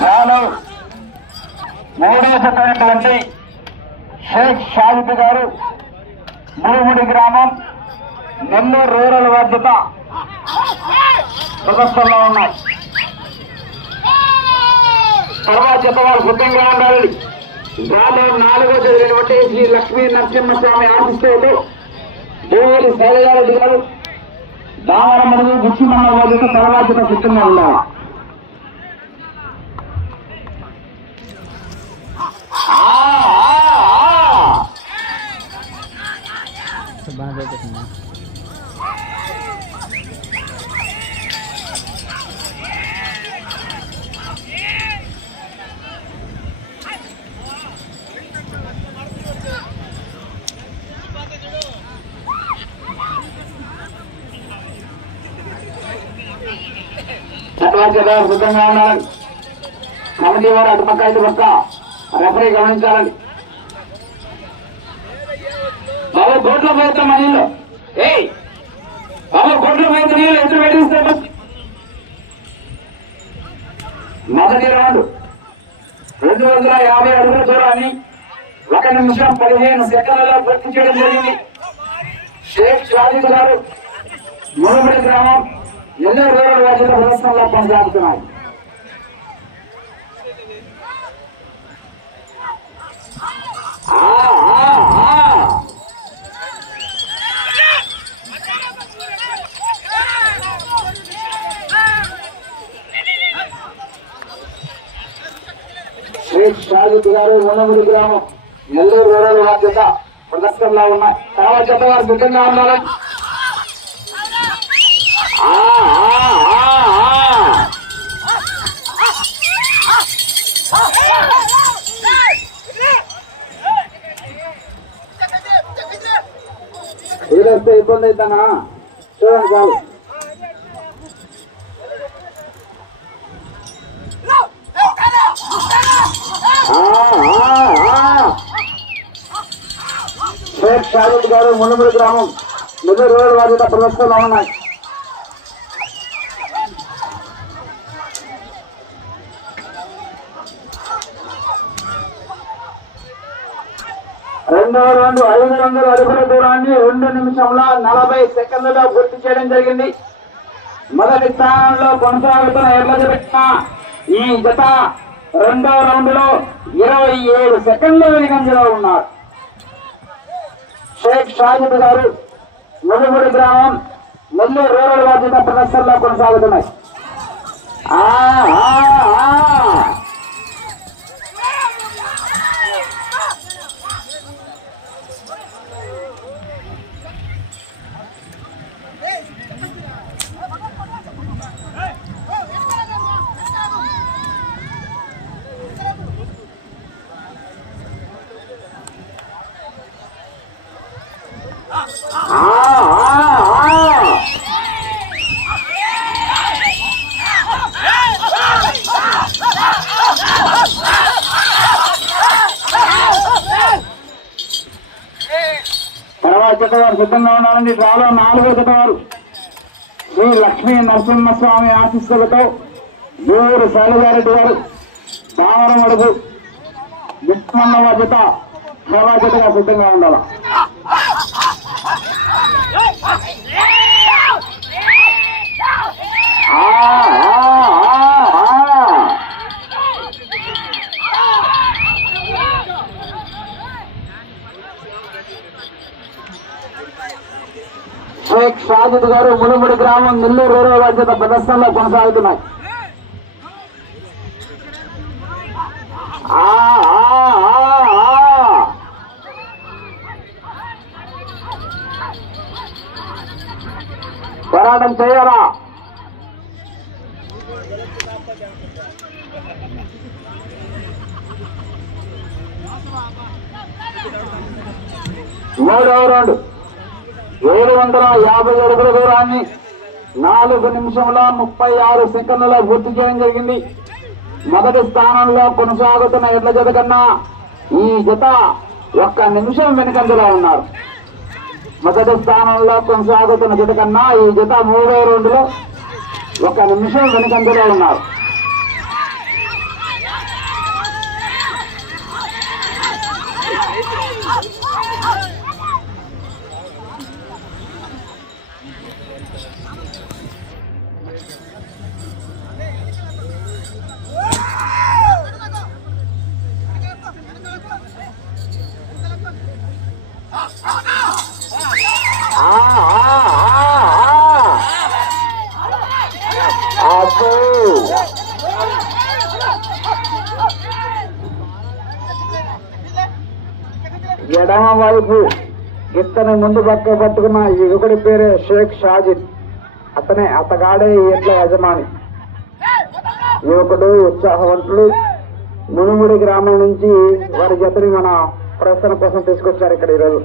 బాలు మూడేసినటువంటి షేక్ షాహిద్ గారు మూడుగుడి గ్రామం నెల్లూరు రూరల్ బాధ్యత ప్రదర్శనలో ఉన్నాయి తర్వాత చెప్పవారు సిద్ధంగా ఉండాలి. గ్రామం నాలుగో జరిగినటువంటి శ్రీ లక్ష్మీ నరసింహస్వామి ఆశిస్తూ దేవేలి శైలజారెడ్డి గారు దావరమణి గుచ్చిమన్న బాధ్యత తర్వాత సిద్ధంగా ఉన్నారు తర్వాత సిద్ధంగా ఉండాలని కమిటీ వారు అటుపక్క ఇటు పక్క రెఫరీ గమనించాలండి బాబు కోట్ల పోతే నీళ్ళు ఏయ్ బాబు కోట్ల పోయిన నీళ్ళు ఎంత పెట్టిస్తే మొదటి రౌండ్ రెండు వందల యాభై అడుగుల దూరాన్ని ఒక నిమిషం పదిహేను సెకండ్లలో పూర్తి చేయడం జరిగింది. షేక్ షాజీ గారు మునుబడి గ్రామం ఎన్నో రూరల్ రాజ్యాల ప్రదర్శనలో కొనసాగుతున్నాయి ఆ, షాజిద్ గారు మునముడి గ్రామం. నెల్లూరు రూరల్ బాధ్యత ప్రదర్శనలో ఉన్నాయి. తర్వాత చెప్పవారు సిద్ధంగా వీలొస్తే ఇబ్బంది అవుతానా చూడండి చాలు. షేక్ గారు మునుముడి గ్రామం. నెల్లూరు రోడ్డు వారి ప్రదర్శనలో ఉన్నాయి. రెండవ రౌండ్ ఐదు వందల అడుగుల దూరాన్ని రెండు నిమిషంల నలభై సెకండ్లలో పూర్తి చేయడం జరిగింది. మొదటి స్థానంలో కొనసాగుతున్న ఎర్లజబెట్టిన ఈ జత రెండవ రౌండ్లో ఇరవై ఏడు సెకండ్ల వెనుకంజలో ఉన్నారు. షేక్ షాజిద్ గారు ములుగుడి గ్రామం నెల్లూరు రూరల్ బాధ్యత ప్రదర్శనలో కొనసాగుతున్నాయి ఆ, ఆ, ఆ. ఆ, ఆ, ఆ. తర్వాత జతవారు సిద్ధంగా ఉన్నారండి. డ్రాలో నాలుగో జతవారు శ్రీ లక్ష్మీ నరసింహస్వామి ఆశీస్సులతో దూరు శైలజారెడ్డి గారు దావరం అడుగు విష్ణున్న జత సేవా జతగా సిద్ధంగా ఉండాల. ఆ, షేక్ గారు మునుముడి గ్రామం నెల్లూరు రూరల్ బాధ్యత ప్రదర్శనలో కొనసాగుతున్నాయి. పోరాటం చేయాలా? మూడవ రౌండ్ ఏడు వందల యాభై అడుగుల దూరాన్ని నాలుగు నిమిషముల ముప్పై ఆరు సెకండ్లలో పూర్తి చేయడం జరిగింది. మొదటి స్థానంలో కొనసాగుతున్న ఎడ్ల జత కన్నా ఈ జత ఒక్క నిమిషం వెనుకంజలో ఉన్నారు. మొదటి స్థానంలో కొనసాగుతున్న జత కన్నా ఈ జత మూడో రౌండ్లో ఒక నిమిషం వెనుకంజలో ఉన్నారు. ఎడమ వైపు ఇతని ముందు పక్క పట్టుకున్న యువకుడి పేరే షేక్ షాజిద్. అతనే అతగాడే ఈ యజమాని. యువకుడు ఉత్సాహవంతుడు మునుముడి గ్రామం నుంచి వారి జతని మన ప్రదర్శన కోసం తీసుకొచ్చారు ఇక్కడ ఈరోజు.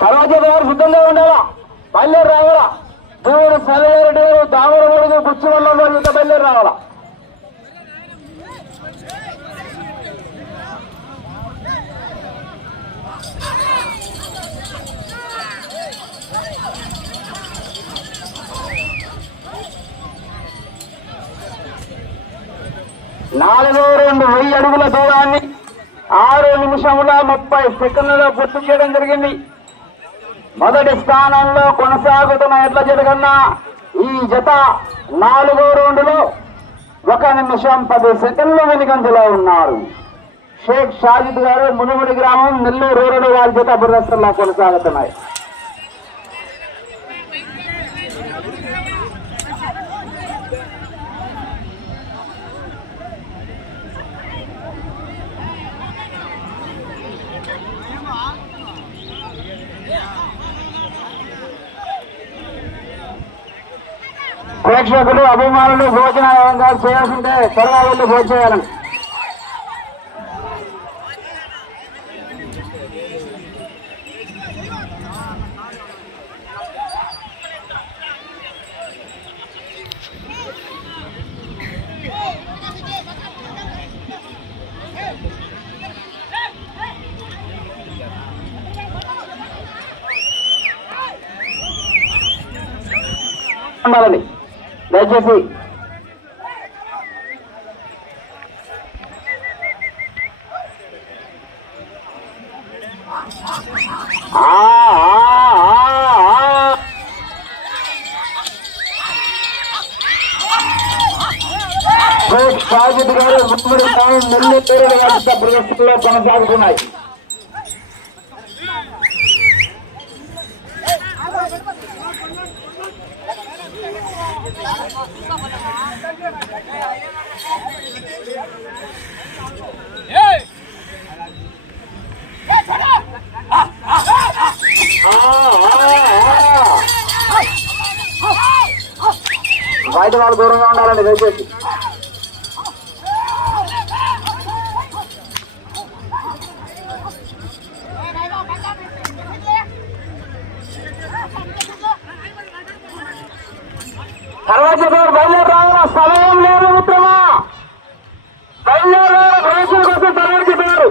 తర్వాత గారు సిద్ధంగా ఉండాలా? బయలుదేరి రావాలా? దేవుడు సలహేరెడ్డి గారు దామరమూడికి గుచ్చి వల్ల వాళ్ళతో బయలుదేరి రావాలా? నాలుగో రెండు వెయ్యి అడుగుల దూరాన్ని ఆరు నిమిషముల ముప్పై సెకండ్లలో పూర్తి చేయడం జరిగింది. మొదటి స్థానంలో కొనసాగుతున్న ఎట్ల జరగన్నా ఈ జత నాలుగో రౌండ్లో ఒక నిమిషం పది సెకండ్లు వెనుకంజలో ఉన్నారు. షేక్ షాజిద్ గారు మునుముడి గ్రామం నెల్లూరు రూరల్ వారి జత ప్రదర్శనలో కొనసాగుతున్నాయి. ప్రేక్షకులు అభిమానులు భోజన చేయాల్సింటే త్వరగా వెళ్ళి భోజనం చేయాలని ఉండాలని దయచేసి. ఆ, గారు ముమ్మడి గ్రామం నెల్లూరు ప్రదర్శనలో కొనసాగుతున్నాయి. దూరంగా దయచేసి. తర్వాత బయలుదేరి రావాలా? సమయం లేదు మిత్రమా బయలుదేరి ప్రవేశం కోసం తర్వాత చెప్పారు.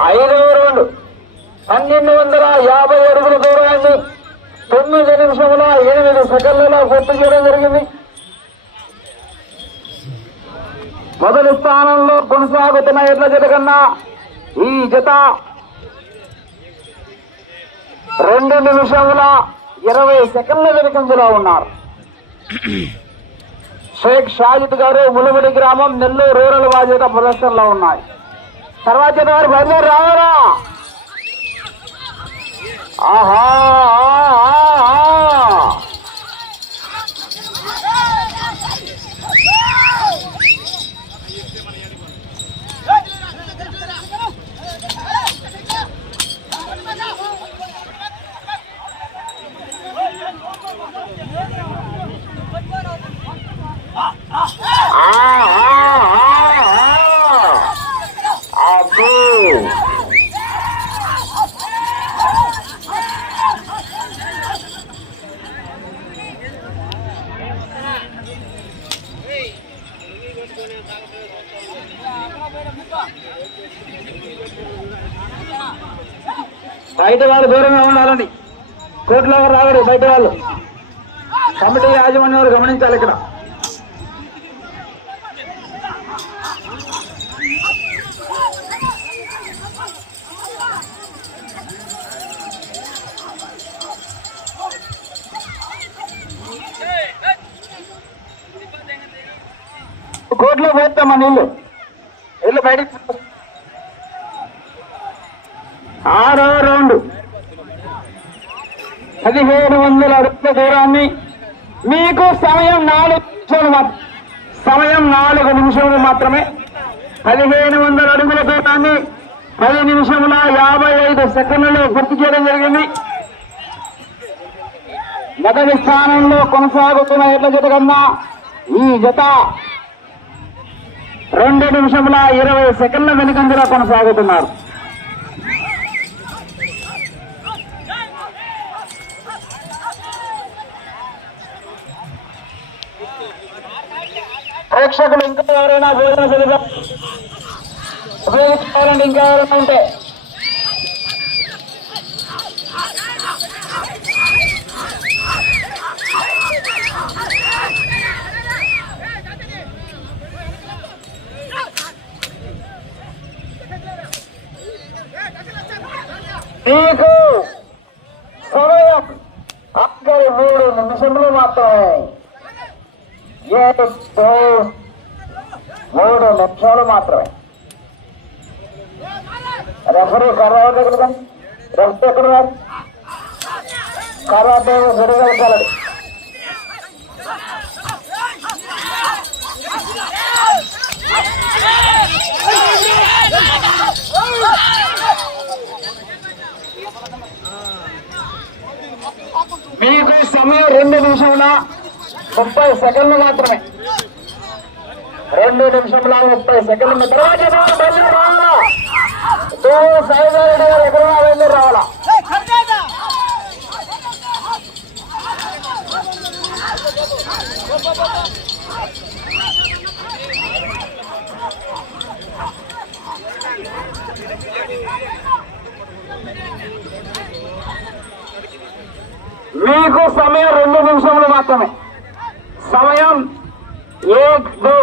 ఐదవ రౌండ్. పన్నెండు వందల యాభై అడుగుల దూరాన్ని తొమ్మిది నిమిషముల ఎనిమిది సెకండ్లలో పూర్తి చేయడం జరిగింది. మొదటి స్థానంలో కొనసాగుతున్న ఎడ్ల జత కన్నా ఈ జత రెండు నిమిషముల ఇరవై సెకండ్ల వెనుకంజలో ఉన్నారు. షేక్ షాజిద్ గారు ములుగుడి గ్రామం నెల్లూరు రూరల్ బాధ్యత ప్రదర్శనలో ఉన్నాయి. తర్వాత వారు బయలుదేరి రావాలా? ఆహా ఆ, ఆ, ఆ. బయట వాళ్ళు దూరంగా ఉండాలని కోర్టులో ఎవరు రావరు బయట వాళ్ళు. కమిటీ యాజమాన్యం వారు గమనించాలి ఇక్కడ. కోర్టులో పోతామా నీళ్ళు. ఇల్లు బయటకు ఆరో రౌండ్. పదిహేడు వందల అడుగుల దూరాన్ని మీకు సమయం నాలుగు నిమిషాలు మాత్రం సమయం నాలుగు నిమిషములు మాత్రమే. పదిహేను వందల అడుగుల దూరాన్ని పది నిమిషముల యాభై ఐదు సెకండ్లలో గుర్తు చేయడం జరిగింది. మొదటి స్థానంలో కొనసాగుతున్న ఎట్ల జత కన్నా ఈ జత రెండు నిమిషముల ఇరవై సెకండ్ల వెనుకంజలో కొనసాగుతున్నారు. ప్రేక్షకులు ఇంకా ఎవరైనా భోజన సదుపాయం ఉపయోగించుకోవాలండి ఇంకా ఎవరైనా ఉంటే. మీకు సమయం ఆఖరి మూడు నిమిషంలో మాత్రమే. ఏడు మూడు నిమిషాలు మాత్రమే. రెఫరీ కర్ర దగ్గర రెఫరీ ఎక్కడ కర్ర జరగలగాలి మీకు సమయం రెండు నిమిషముల. ముప్పై సెకండ్లు మాత్రమే. రెండు నిమిషంలో ముప్పై సెకండ్లు తర్వాత సాయిబారెడ్డి గారు ఎక్కడ బయలుదేరి రావాలా? మీకు సమయం రెండు నిమిషములు మాత్రమే. సమయం ఏక్ దో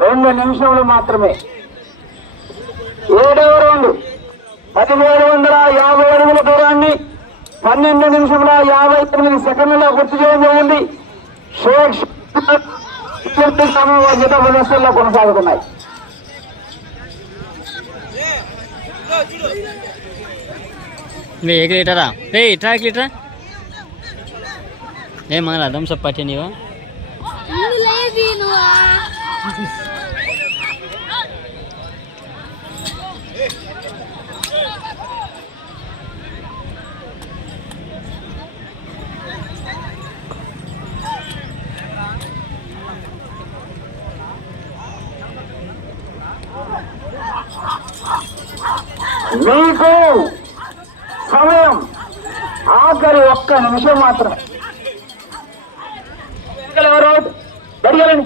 రెండు నిమిషములు మాత్రమే ఏడవ రౌండ్ పదిహేడు వందల యాభై అడుగుల దూరాన్ని పన్నెండు నిమిషముల యాభై తొమ్మిది సెకండ్లలో పూర్తి చేయడం జరిగింది షేక్ జత ప్రదర్శనలో కొనసాగుతున్నాయి ले एक लीटर आ ए इठा एक लीटर ए मला दम सब पाठी नहीं లేదు నువ్వు మీకు సమయం. ఆఖరి ఒక్క నిమిషం మాత్రమే. ఎవరు? అడిగారండి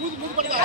மூச்சு மூச்சு பண்ணுங்க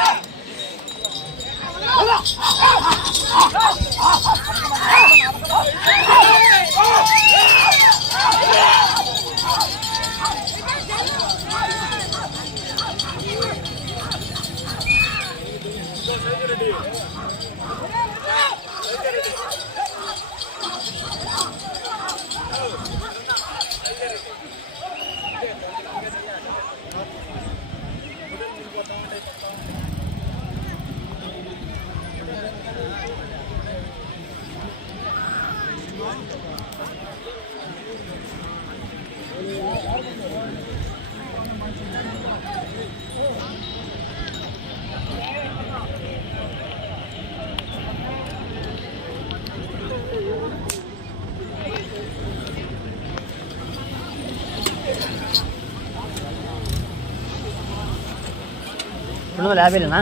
రెండు వందల యాభైలేనా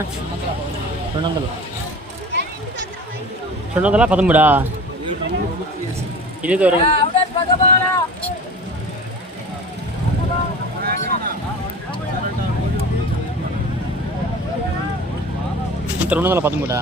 రెండు వందలు రెండు వందల పదమూడా ఇది దూరం ఇంత రెండు వందల పదమూడా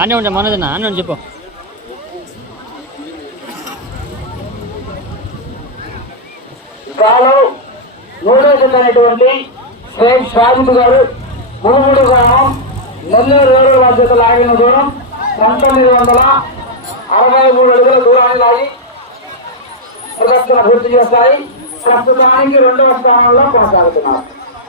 అన్నీ ఉంటాయి మనదన్నా అన్నీ చెప్పు. డ్రాలో మూడో జత అయినటువంటి షేక్ గారు మూడు గ్రామం నెల్లూరు ఏడు బాధ్యత లాగిన దూరం పంతొమ్మిది వందల అరవై మూడు అడుగుల దూరాన్ని లాగి ప్రదర్శన పూర్తి చేస్తాయి. ప్రస్తుతానికి రెండవ స్థానంలో కొనసాగుతున్నారు.